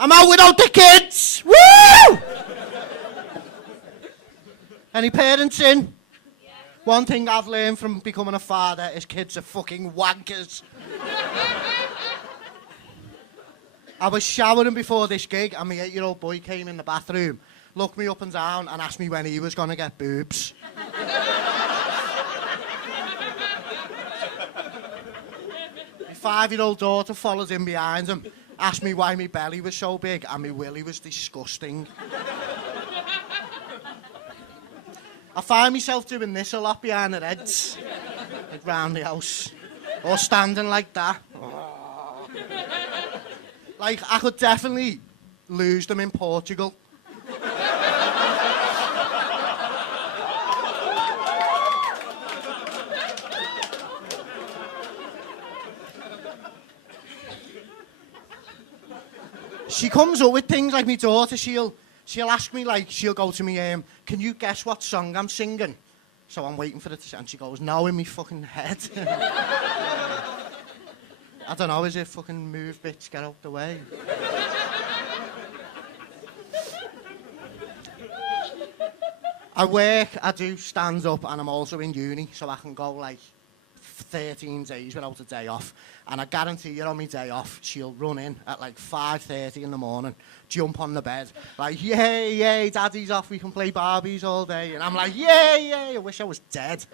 I'm out without the kids! Woo! Any parents in? Yeah. One thing I've learned from becoming a father is kids are fucking wankers. I was showering before this gig and my 8-year-old boy came in the bathroom, looked me up and down and asked me when he was going to get boobs. My 5-year-old daughter followed in behind him, asked me why my belly was so big and my willy was disgusting. I find myself doing this a lot behind the heads, like round the house, or standing like that. Like, I could definitely lose them in Portugal. She comes up with things like my daughter, she'll ask me, like, she'll go to me, can you guess what song I'm singing? So I'm waiting for it to say, and she goes, no, in me fucking head. I don't know, is it fucking move, bitch, get out the way? I do stand up, and I'm also in uni, so I can go, like, 13 days without a day off. And I guarantee you on my day off, she'll run in at like 5:30 in the morning, jump on the bed, like, yay, yay, daddy's off, we can play Barbies all day. And I'm like, yay, yay, I wish I was dead.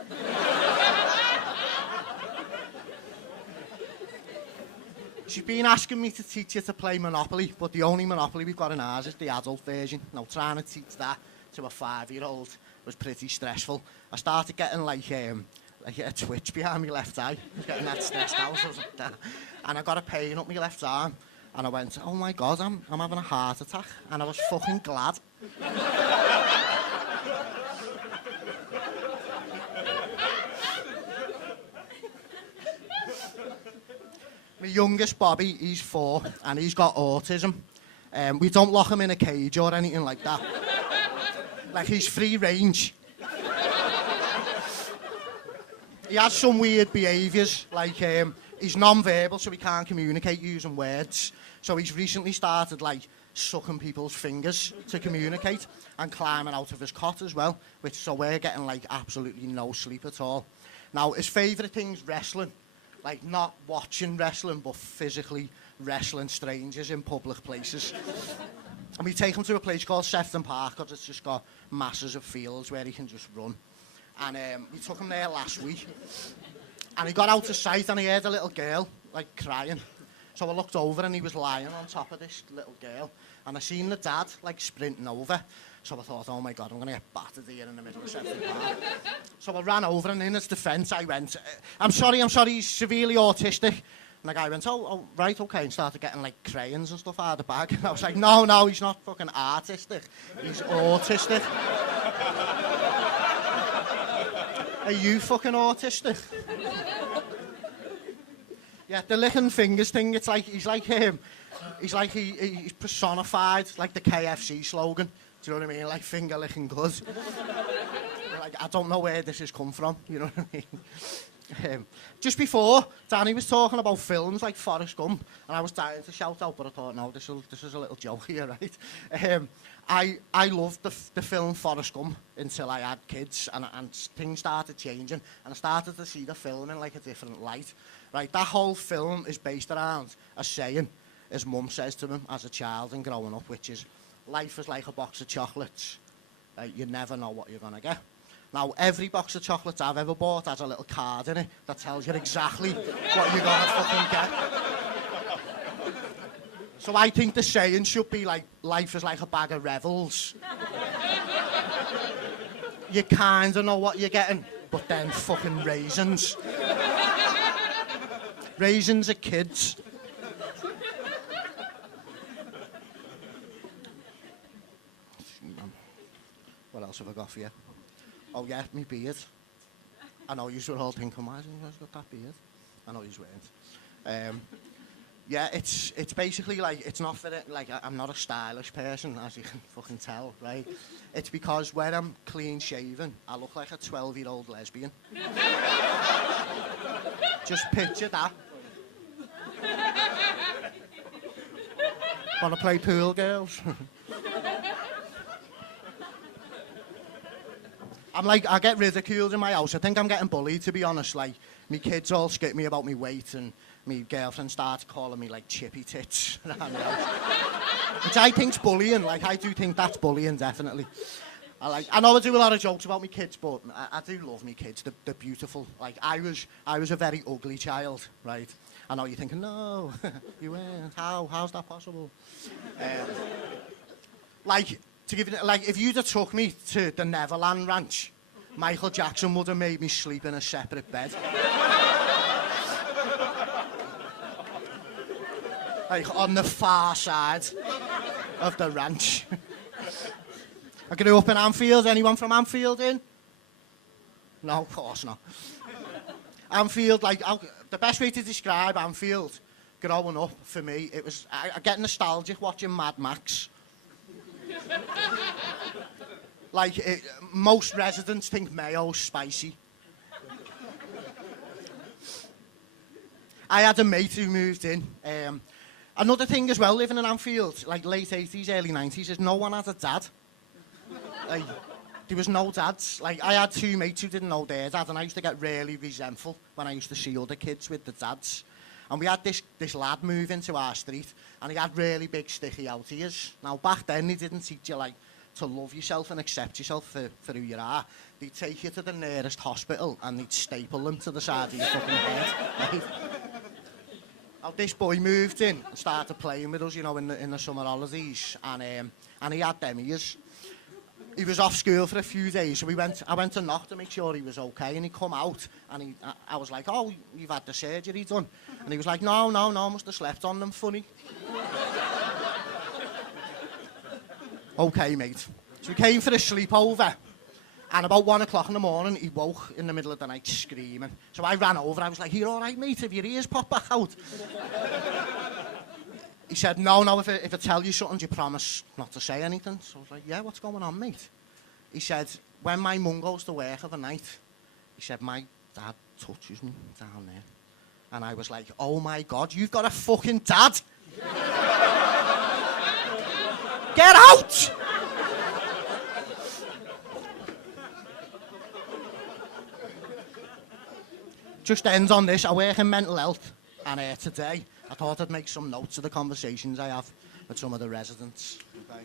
She's been asking me to teach her to play Monopoly, but the only Monopoly we've got in ours is the adult version. Now, trying to teach that to a 5-year-old was pretty stressful. I started getting like a twitch behind my left eye. I was getting that stressed out. I was like that. And I got a pain up my left arm. And I went, oh my God, I'm having a heart attack. And I was fucking glad. My youngest Bobby, he's 4, and he's got autism. We don't lock him in a cage or anything like that. Like, he's free range. He has some weird behaviours, like he's non-verbal, so he can't communicate using words. So he's recently started, like, sucking people's fingers to communicate and climbing out of his cot as well, so we're getting, like, absolutely no sleep at all. Now, his favourite thing's wrestling. Like, not watching wrestling, but physically wrestling strangers in public places. And we take him to a place called Sefton Park, because it's just got masses of fields where he can just run. And we took him there last week. And he got out of sight and he heard a little girl, like, crying. So I looked over and he was lying on top of this little girl. And I seen the dad, like, sprinting over. So I thought, oh my God, I'm going to get battered here in the middle of Sefton Park. So I ran over and in his defence I went, I'm sorry, he's severely autistic. And the guy went, oh, right, okay, and started getting, like, crayons and stuff out of the bag. And I was like, no, he's not fucking artistic. He's autistic. Are you fucking autistic? Yeah, the licking fingers thing, it's like, he's like him. He's he's personified, like the KFC slogan. Do you know what I mean? Like, finger licking good. Like, I don't know where this has come from, you know what I mean? Just before, Danny was talking about films like Forrest Gump, and I was dying to shout out, but I thought, no, this is a little joke here, right? I loved the film Forrest Gump until I had kids, and things started changing, and I started to see the film in, like, a different light. Right, that whole film is based around a saying his mum says to him as a child and growing up, which is, life is like a box of chocolates. You never know what you're going to get. Now, every box of chocolates I've ever bought has a little card in it that tells you exactly what you're going to fucking get. So I think the saying should be like, life is like a bag of Revels. You kind of know what you're getting, but then fucking raisins. Raisins are kids. What else have I got for you? Oh yeah, me beard. I know you were all thinking, why hasn't you guys got that beard? I know you weren't. Yeah, it's basically like, it's not for it, like, I'm not a stylish person, as you can fucking tell, right? It's because when I'm clean shaven, I look like a 12-year-old lesbian. Just picture that. Want to play pool, girls? I get ridiculed in my house. I think I'm getting bullied, to be honest. Like, me kids all skip me about my weight, and my girlfriend starts calling me, like, chippy tits. Which I think's bullying. Like, I do think that's bullying, definitely. I know I do a lot of jokes about my kids, but I do love my kids. They're beautiful. Like, I was a very ugly child, right? I know you're thinking, no, you weren't. How's that possible? If you'd have took me to the Neverland Ranch, Michael Jackson would have made me sleep in a separate bed. Like, on the far side of the ranch. I grew up in Anfield. Anyone from Anfield in? No, of course not. Anfield, the best way to describe Anfield growing up for me, it was, I get nostalgic watching Mad Max. Most residents think mayo's spicy. I had a mate who moved in. Another thing as well, living in Anfield, like late 80s, early 90s, is no one had a dad. There was no dads. Like, I had two mates who didn't know their dad, and I used to get really resentful when I used to see other kids with the dads. And we had this lad move into our street, and he had really big sticky out ears. Now, back then, they didn't teach you, to love yourself and accept yourself for who you are. They'd take you to the nearest hospital, and they'd staple them to the side of your fucking head. Right? Now, this boy moved in and started playing with us, in the summer holidays, and he had them ears. He was off school for a few days, so I went to knock to make sure he was okay, and he come out, and I was like, oh, you've had the surgery done. And he was like, no, must have slept on them funny. Okay, mate. So we came for a sleepover, and about 1 o'clock in the morning, he woke in the middle of the night screaming. So I ran over, I was like, you all right, mate? Have your ears popped back out? He said, no, if I tell you something, you promise not to say anything. So I was like, yeah, what's going on, mate? He said, when my mum goes to work of a night, he said, my dad touches me down there. And I was like, oh my God, you've got a fucking dad? Get out! Just ends on this, I work in mental health, and today, I thought I'd make some notes of the conversations I have with some of the residents. Okay.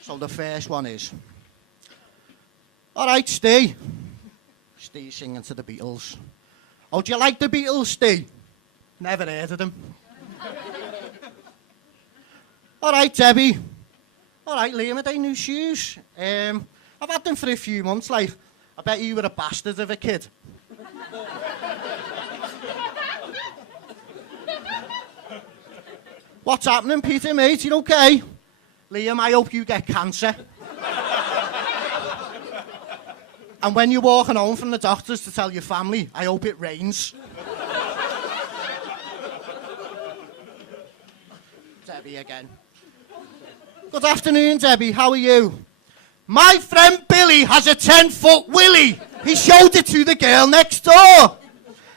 So the first one is, all right, Steve. Steve singing to the Beatles. Oh, do you like the Beatles, Steve? Never heard of them. All right, Debbie. All right, Liam, are they new shoes? I've had them for a few months, I bet you were a bastard of a kid. What's happening, Peter, mate? You okay? Liam, I hope you get cancer. And when you're walking home from the doctors to tell your family, I hope it rains. Debbie again. Good afternoon, Debbie. How are you? My friend Billy has a 10-foot willy. He showed it to the girl next door.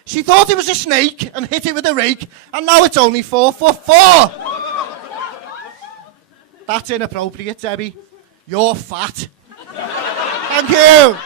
She thought it was a snake and hit it with a rake, and now it's only 4'4". That's inappropriate, Debbie. You're fat. Thank you.